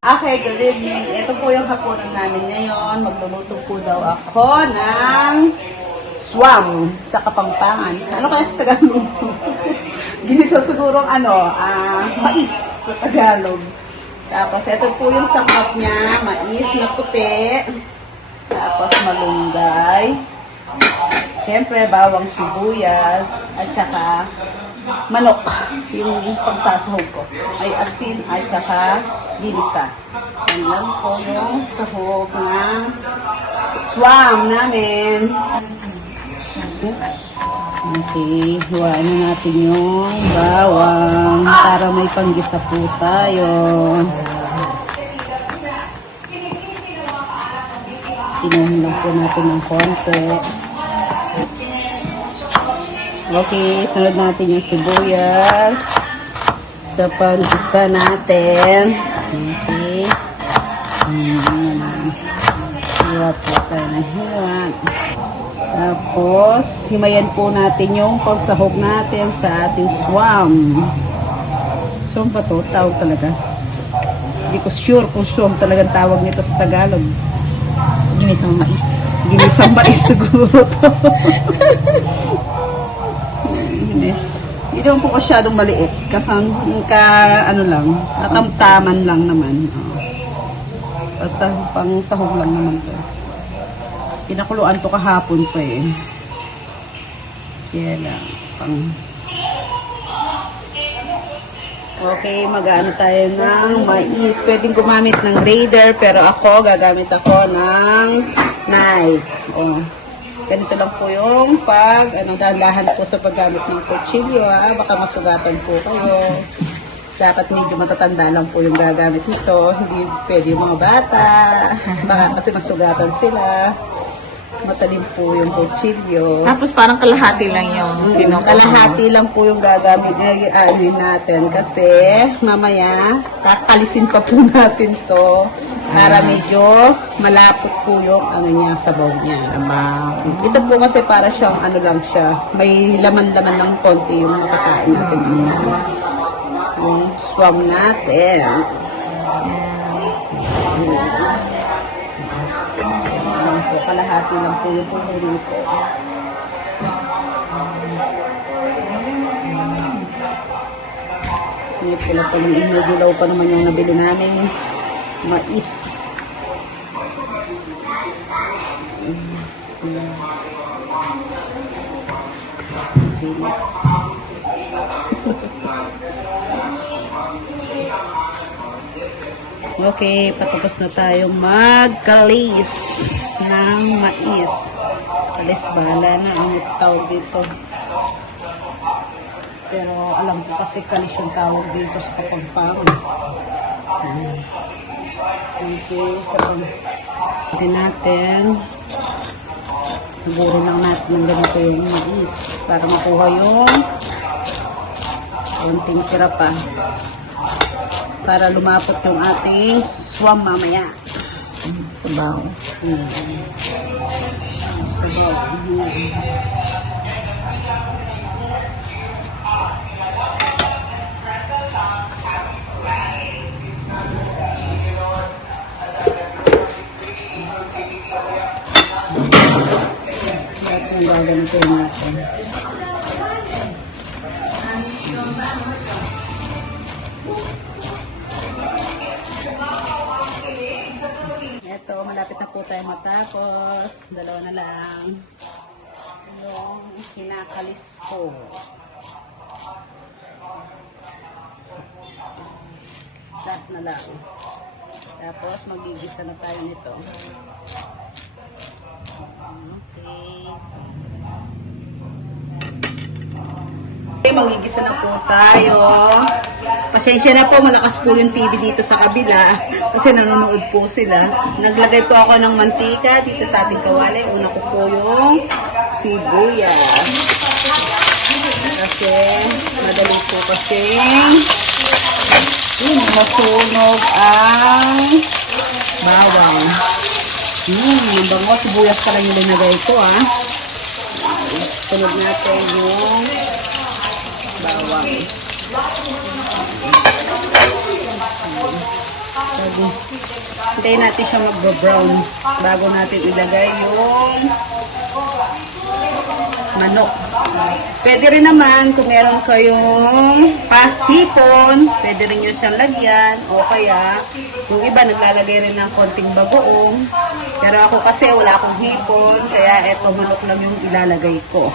Okay, good evening. Ito po yung hapunan namin ngayon. Magluluto po daw ako ng swam sa Kapampangan. Ano kaya sa Tagalog? Ginisa sigurong mais sa Tagalog. Tapos ito po yung sangkap niya, mais na puti. Tapos malunggay. Siyempre, bawang sibuyas. At saka manok, yung pagsasahog ko. Ay asin at saka ginisa. Yan lang po yung sahog ng swam namin. Okay, huwaan na natin yung bawang para may panggisa po tayo. Pinuhin lang po natin ng konti. Okay, sunod natin yung sibuyas sa pag-isa natin. Okay. Hiwa po tayo ng hiwa. Tapos, himayan po natin yung pagsahog natin sa ating swam. Swam ba to? Tawag talaga. Hindi ko sure kung swam talagang tawag nito sa Tagalog. Ginisang mais. Ginisang mais siguro to. Hindi naman po masyadong maliit. Kasi natamtaman lang naman. Pang sahog lang naman to. Pinakuluan to kahapon pa eh. Kaya lang. Okay, mag-ano tayo ng mais. Pwedeng gumamit ng grater, pero ako, gagamit ako ng knife. Ganito lang po yung dahan-dahan po sa paggamit ng kutsilyo, baka masugatan po kayo. Dapat medyo matatanda lang po yung gagamit nito. Hindi pwede yung mga bata, baka kasi masugatan sila. Matalim po yung kutsilyo. Tapos parang kalahati lang yung Kalahati lang po yung gagamit natin kasi mamaya kakalisin pa po natin to para medyo malapot po yung sabaw niya. Sabaw. Ito po kasi para siyang lang siya. May laman-laman lang konti yung makakain natin. Yung swam natin. Kalahati lang po yung puhunin ko. Ngayon pala pa ng inadilaw pa naman yung nabili namin mais. Okay, patapos na tayo magkalis ng mais. Kalis bala na ang tawag dito. Pero alam ko kasi kalis yung tawag dito sa Kapampangan. Okay, sa natin. Naguro lang natin ng ganito yung mais para makuha yung konting tira pa. Para lumapot yung ating swam mamaya. Sabaw. Sabaw. Lahat ng gaganapin natin. Ito, malapit na po tayo matapos. Dalawa na lang. Yung kinakalis ko. Last na lang. Tapos, magigisa na tayo nito. Okay, magigisa na po tayo. Pasensya na po, malakas po yung TV dito sa kabila kasi nanonood po sila. Naglagay po ako ng mantika dito sa ating kawali. Una ko po yung sibuyas. Kasi madali po kasi masunog ang bawang. Ang bango, sibuyas pa lang yung linagay ko Sunod natin yung bawang. Hintayin natin siya mag-brown bago natin ilagay yung manok. Pwede rin naman kung meron kayong hipon, pwede rin nyo siyang lagyan, o kaya yung iba naglalagay rin ng konting bagoong. Pero ako kasi wala akong hipon, kaya eto manok lang yung ilalagay ko.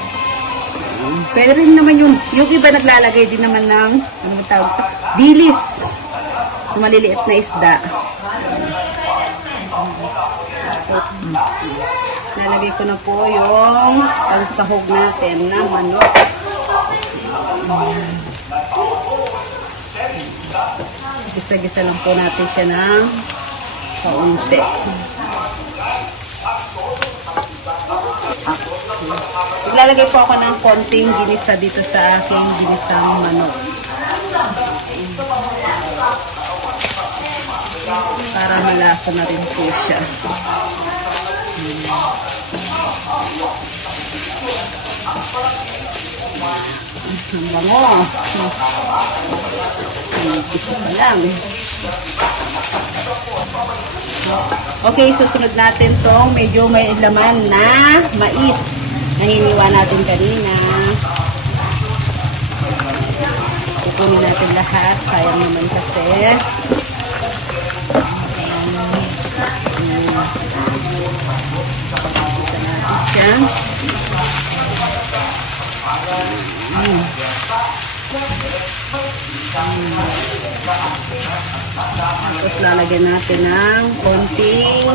Pwede rin naman yung iba naglalagay din naman ng ano tawag ito? Dilis. Maliliit na isda. Lalagay ko na po yung pansahog natin na manok. Gisa-gisa lang po natin siya ng kaunti. Iglalagay po ako ng konting ginisa dito sa aking ginisang manok. Para malasa na rin po siya. Ang bango. Isa pa lang. Okay, susunod natin tong medyo may laman na mais na hiniwa natin kanina. Kukunin natin lahat. Sayang naman kasi. Isa natin siya. Tapos lalagyan natin ng konting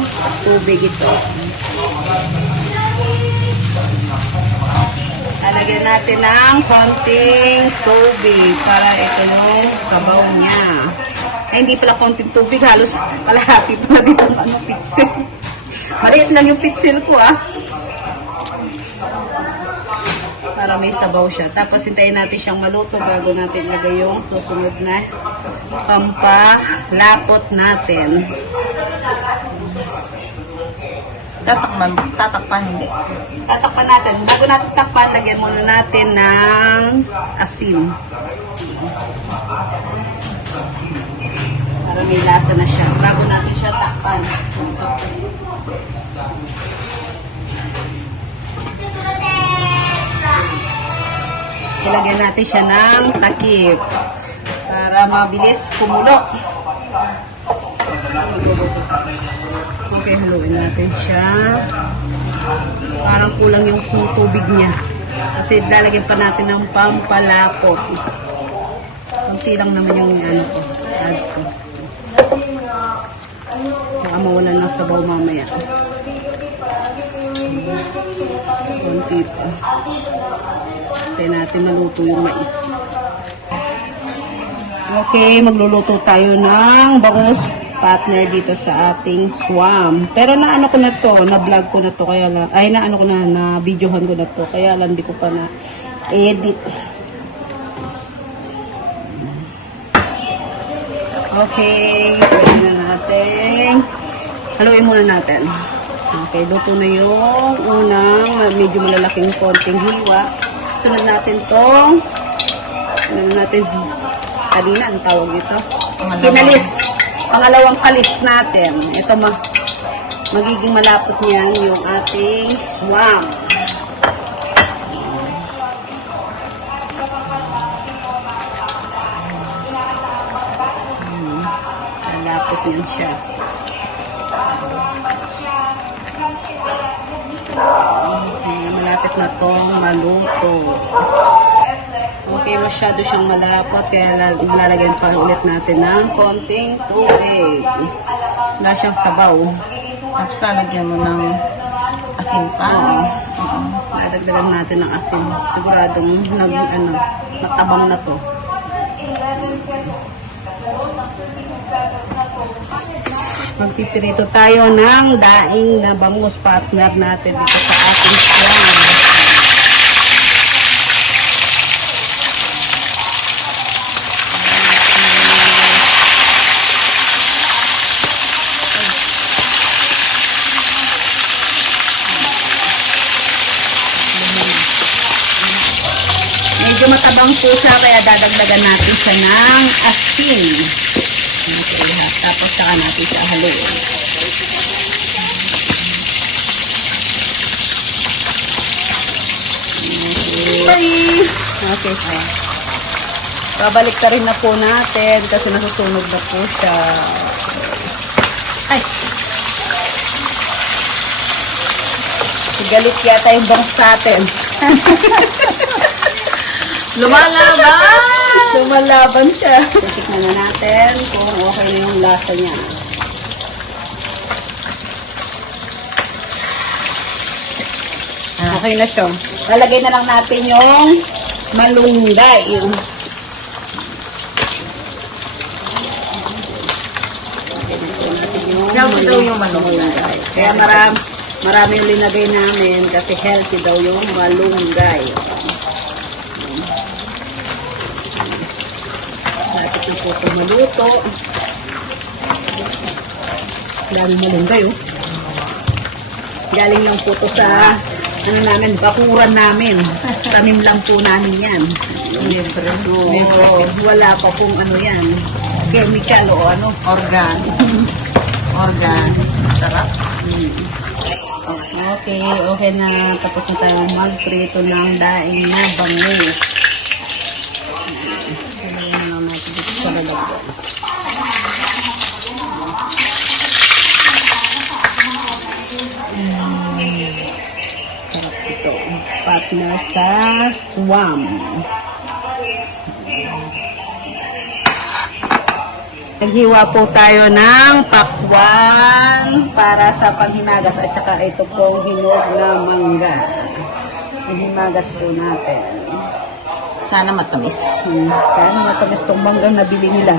tubig ito. Lalagyan natin ng konting tubig para ito yung sabaw niya. Ay, hindi pala konting tubig, halos kalahati pala dito ang pitsil. Maliit lang yung pitsil ko para may sabaw siya. Tapos hintayin natin siyang maluto bago natin ilagay yung susunod na pampalapot natin. Tatakpan hindi. Tatakpan natin. Bago natin takpan, lagyan muna natin ng asin. Para may lasa na siya. Bago natin siya takpan. Ilagyan natin siya ng takip para mabilis kumulo. Okay, haluin natin siya. Parang kulang yung tubig niya. Kasi lalagyan pa natin ng pampalapot. Kunti lang naman yung ano ko. Add ko. Baka mawalan ng sabaw mamaya. Kunti pa. Hintayin natin maluto yung mais. Okay, magluluto tayo ng bangus partner dito sa ating swam. Pero naano ko na to, na-vlog ko na to, kaya lang, ay naano ko na videohan ko na to, kaya lang di ko pa na edit. Okay, pwede na natin. Haluin muna natin. Okay, luto na yung unang medyo malalaking konting hiwa. Sunod natin tong kanina, ang tawag dito? Kinalis. Pangalawang kalis natin. Ito magiging malapot niyan yung ating swam. Malapot niyan siya. Malapit na tong maluto. Okay, masyado siyang malapot, kaya lalagyan pa ulit natin ng konting tubig. Wala siyang sabaw. Tapos lalagyan mo ng asin pa. Ladagdagan natin ng asin. Siguradong matabang na to. Magpipirito tayo ng daing na bangus partner natin dito sa ating swam. Medyo matabang po siya, kaya dadagdagan natin siya ng asin. Ito lahat. Tapos saka natin sa haluin. Okay. Babalik ka rin na po natin kasi nasusunog na po siya. Ay! Galit yata yung bangs natin. Lumalaban! Lumalaban siya. Tikman na natin kung okay na yung lasa niya. Okay na siya. Lalagay na lang natin yung malunggay. Healthy daw yung malunggay. Kaya marami yung linagay namin kasi healthy daw yung malunggay. Natin ito po maluto. Dami malunggay, oh. Galing lang po ito sa namin, bakuran namin. Tanim lang po namin yan. Wala pa pong ano yan. Chemical o ano. Organ. Sarap. Okay na. Tapos na tayo magprito ng daing na bangus. Kailangan na natin dito sa lalagyan. Sarap ito. Partner sa swam. Naghiwa po tayo ng pakwan para sa panghimagas at saka ito pong hinog na mangga. Panghimagas po natin. Sana matamis. Kaya matamis itong manggang nabili nila.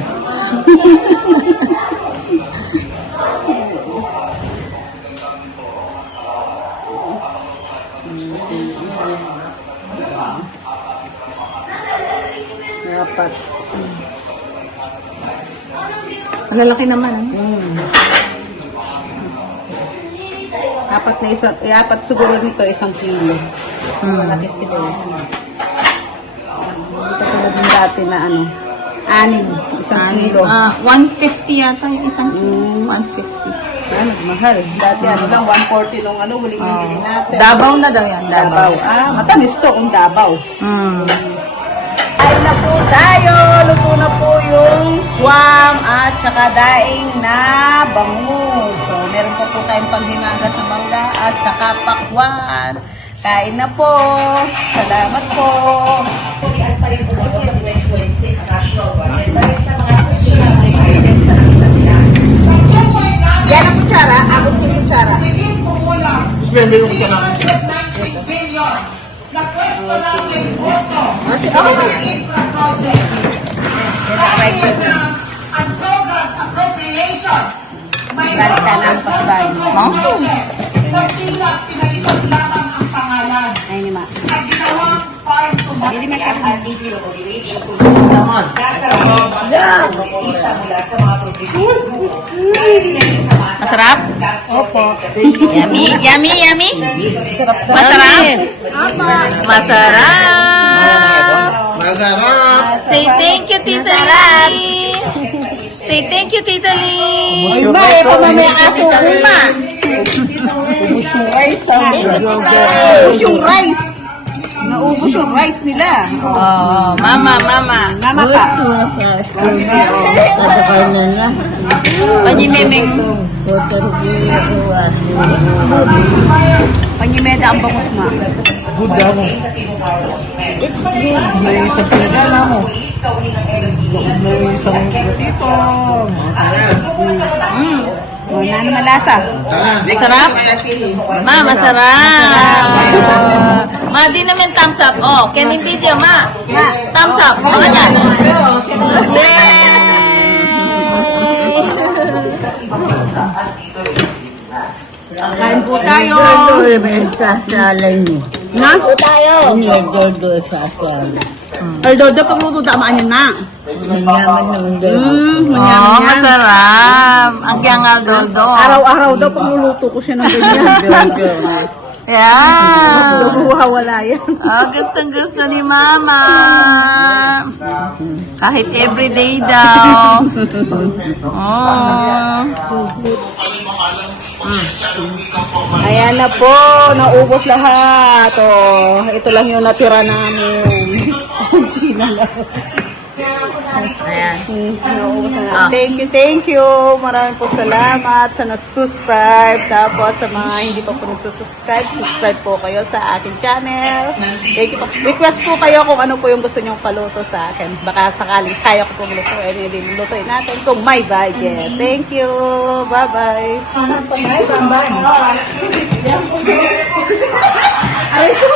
Dapat. Ang lalaki naman. Apat siguro nito 1 kilo. Malaki sila. Ito tulad ng dati na 1 kilo. 150 yata yung isang kilo. 150. Mahal. Dati lang 140 nung huling bili natin. Dabaw na daw yan. Dabaw. Matamis to kung dabaw. Kain na po tayo. Luto na po yung swam at saka daing na bangus. So, meron po tayong panghimagas na mangga at saka pakwan. Kain na po. Salamat po. Yan ang kutsara. Abot ko yung kutsara. Swende yung ito lang. Balitan ang pasibay. Ayun yung ma. Hindi Masarap? Opo. Yummy, yummy, yummy. Sarap daw. Masarap? Masarap. Masarap! Say thank you, Tita Lee. Say thank you, Tita Lee. Uy, ma, pamamaya kaso ma. Ubus yung rice, Ubus yung rice. Naubos yung rice nila. Oh, mama. Mama ka. Panyimemeng. Panyimeda ang bangus ma. Good mo. May isang pinagala mo. May isang dito. Wala na malasa. Masarap? Ma, masarap. Ma, di naman thumbs up. Oh, can in video, ma. Thumbs up. O, yan. Kain po tayo. May sasalan niyo. Na? Po tayo. Hindi, dodo sasalan. Ay, Dodo, pagluto damaan yan na. Manyaman naman dodo. Oh, masarap. Ang kyangal dodo. Araw-araw daw pagluluto ko siya ng ganyan. Dodo. Yeah. Wala yan. Oh, gustong gusto ni mama. Kahit everyday daw. Oh. Ayan na po, naubos lahat. Oh, ito lang yung natira namin. Kunti na lang. Ayan. Naubos na lang. Ah. Thank you. Maraming po salamat sa nag-subscribe. Tapos sa mga hindi pa po nag-subscribe, subscribe po kayo sa aking channel. Thank you po. Request po kayo kung ano po yung gusto nyong paluto sa akin. Baka sakaling kaya ko po lutuin. Lutuin natin kung may budget. Thank you. Bye-bye. Aray ko.